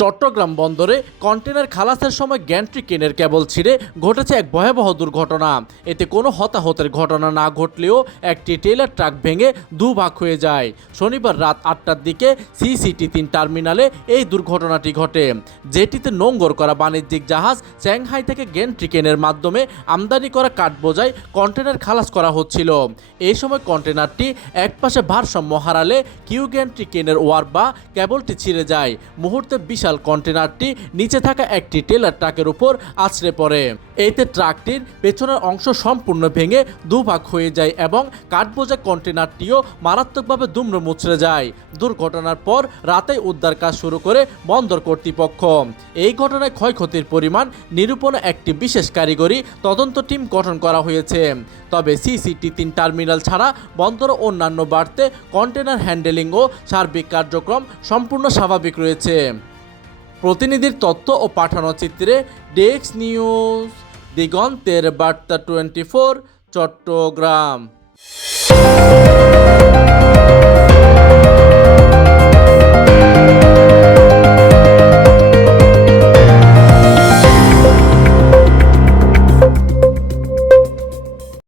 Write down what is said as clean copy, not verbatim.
চট্টগ্রাম বন্দরে কন্টেনার খালাসের সময় গ্যান্ট্রি কেনের কেবল ছিঁড়ে ঘটেছে এক ভয়াবহ দুর্ঘটনা। এতে কোনো হতাহতের ঘটনা না ঘটলেও একটি ট্রেলার ট্রাক ভেঙে দুভাগ হয়ে যায়। শনিবার রাত 8টার দিকে CCT3 টার্মিনালে এই দুর্ঘটনাটি ঘটে, যেটিতে নোঙ্গর করা বাণিজ্যিক জাহাজ চ্যাংহাই থেকে গ্যান্ট্রি কেনের মাধ্যমে আমদানি করা কাঠ বোঝাই কন্টেনার খালাস করা হচ্ছিল। এই সময় কন্টেনারটি একপাশে ভারসাম্য হারালে কিউ গ্যান্ট্রি কেনের ওয়ার বা কেবলটি ছিঁড়ে যায়। মুহূর্তে বিশাল কন্টেনারটি নিচে থাকা একটি ট্রেলার ট্রাকের উপর আছড়ে পড়ে। এতে ট্রাকটির পেছনের অংশ সম্পূর্ণ ভেঙে দুভাগ হয়ে যায় এবং কাঠবোঝা কন্টেনারটিও মারাত্মকভাবে দুমড়ে মুচড়ে যায়। দুর্ঘটনার পর রাতেই উদ্ধার কাজ শুরু করে বন্দর কর্তৃপক্ষ। এই ঘটনায় ক্ষয়ক্ষতির পরিমাণ নিরূপণে একটি বিশেষ কারিগরি তদন্ত টিম গঠন করা হয়েছে। তবে CCT3 টার্মিনাল ছাড়া বন্দর অন্যান্য বাড়তে কন্টেনার হ্যান্ডেলিং ও সার্বিক কার্যক্রম সম্পূর্ণ স্বাভাবিক রয়েছে। প্রতিনিধির তথ্য ও পাঠানো চিত্রে ডেস্ক নিউজ, দিগন্তের বার্তা 24, চট্টগ্রাম।